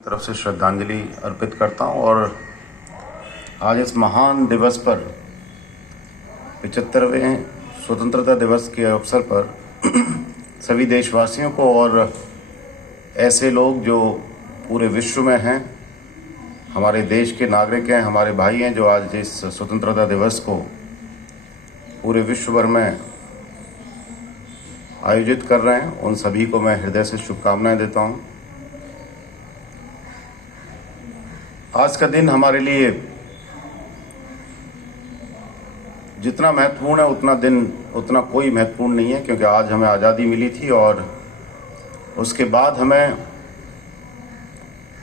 तरफ से श्रद्धांजलि अर्पित करता हूं और आज इस महान दिवस पर 75वें स्वतंत्रता दिवस के अवसर पर सभी देशवासियों को और ऐसे लोग जो पूरे विश्व में हैं, हमारे देश के नागरिक हैं, हमारे भाई हैं, जो आज इस स्वतंत्रता दिवस को पूरे विश्व भर में आयोजित कर रहे हैं, उन सभी को मैं हृदय से शुभकामनाएं देता हूं। आज का दिन हमारे लिए जितना महत्वपूर्ण है उतना कोई महत्वपूर्ण नहीं है, क्योंकि आज हमें आज़ादी मिली थी और उसके बाद हमें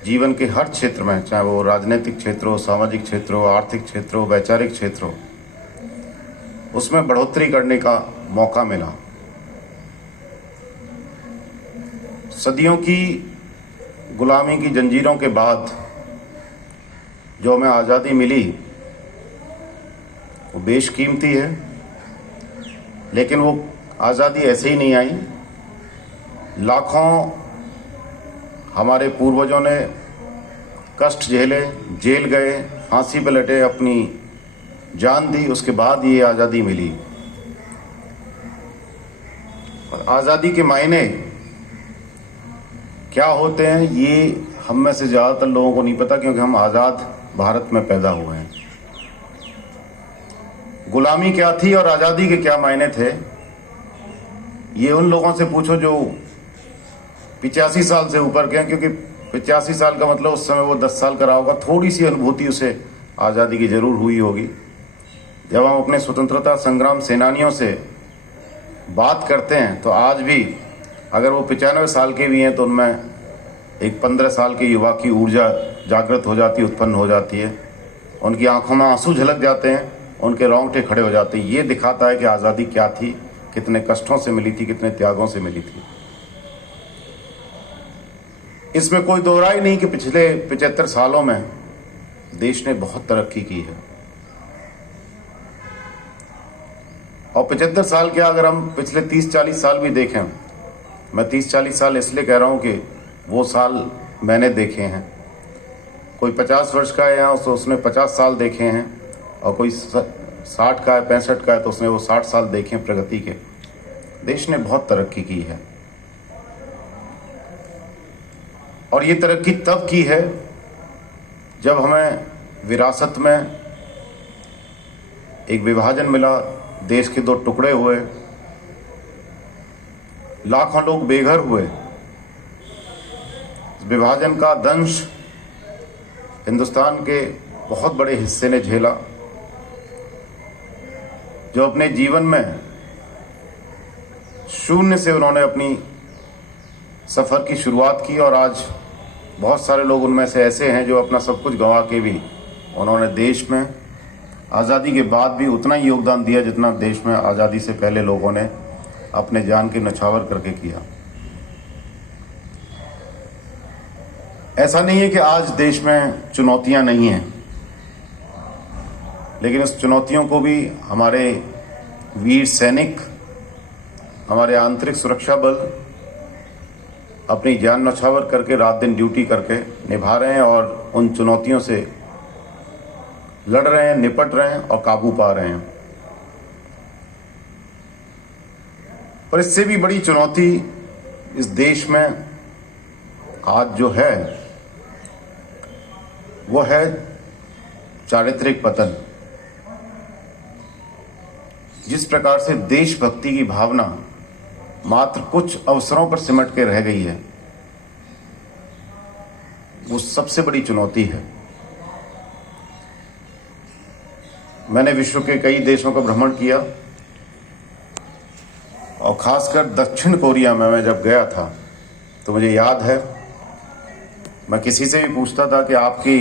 जीवन के हर क्षेत्र में, चाहे वो राजनीतिक क्षेत्र हो, सामाजिक क्षेत्र हो, आर्थिक क्षेत्र हो, वैचारिक क्षेत्र हो, उसमें बढ़ोतरी करने का मौका मिला। सदियों की गुलामी की जंजीरों के बाद जो हमें आज़ादी मिली वो बेशकीमती है, लेकिन वो आज़ादी ऐसे ही नहीं आई। लाखों हमारे पूर्वजों ने कष्ट झेले, जेल गए, फांसी पे लटे, अपनी जान दी, उसके बाद ये आज़ादी मिली। और आज़ादी के मायने क्या होते हैं ये हम में से ज़्यादातर लोगों को नहीं पता, क्योंकि हम आज़ाद भारत में पैदा हुए हैं। गुलामी क्या थी और आज़ादी के क्या मायने थे, ये उन लोगों से पूछो जो 85 साल से ऊपर के हैं, क्योंकि 85 साल का मतलब उस समय वो 10 साल का रहा होगा, थोड़ी सी अनुभूति उसे आज़ादी की जरूर हुई होगी। जब हम अपने स्वतंत्रता संग्राम सेनानियों से बात करते हैं तो आज भी अगर वो 95 साल के भी हैं तो उनमें एक 15 साल के युवा की ऊर्जा जागृत हो जाती है, उत्पन्न हो जाती है। उनकी आंखों में आंसू झलक जाते हैं, उनके रोंगटे खड़े हो जाते हैं। ये दिखाता है कि आज़ादी क्या थी, कितने कष्टों से मिली थी, कितने त्यागों से मिली थी। इसमें कोई दो राय नहीं कि पिछले 75 सालों में देश ने बहुत तरक्की की है। और 75 साल के अगर हम पिछले 30-40 साल भी देखें, मैं 30-40 साल इसलिए कह रहा हूं कि वो साल मैंने देखे हैं। कोई 50 वर्ष का है यहाँ तो उसने 50 साल देखे हैं, और कोई 60 का है, 65 का है तो उसने वो 60 साल देखे हैं प्रगति के। देश ने बहुत तरक्की की है, और ये तरक्की तब की है जब हमें विरासत में एक विभाजन मिला, देश के 2 टुकड़े हुए, लाखों लोग बेघर हुए। विभाजन का दंश हिंदुस्तान के बहुत बड़े हिस्से ने झेला, जो अपने जीवन में शून्य से उन्होंने अपनी सफर की शुरुआत की। और आज बहुत सारे लोग उनमें से ऐसे हैं जो अपना सब कुछ गंवा के भी उन्होंने देश में आज़ादी के बाद भी उतना ही योगदान दिया जितना देश में आज़ादी से पहले लोगों ने अपने जान के न्यौछावर करके किया। ऐसा नहीं है कि आज देश में चुनौतियां नहीं हैं, लेकिन इस चुनौतियों को भी हमारे वीर सैनिक, हमारे आंतरिक सुरक्षा बल अपनी जान न्यौछावर करके, रात दिन ड्यूटी करके निभा रहे हैं और उन चुनौतियों से लड़ रहे हैं, निपट रहे हैं और काबू पा रहे हैं। पर इससे भी बड़ी चुनौती इस देश में आज जो है वो है चारित्रिक पतन। जिस प्रकार से देशभक्ति की भावना मात्र कुछ अवसरों पर सिमट के रह गई है, वो सबसे बड़ी चुनौती है। मैंने विश्व के कई देशों का भ्रमण किया, और खासकर दक्षिण कोरिया में मैं जब गया था तो मुझे याद है, मैं किसी से भी पूछता था कि आपकी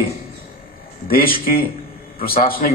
देश की प्रशासनिक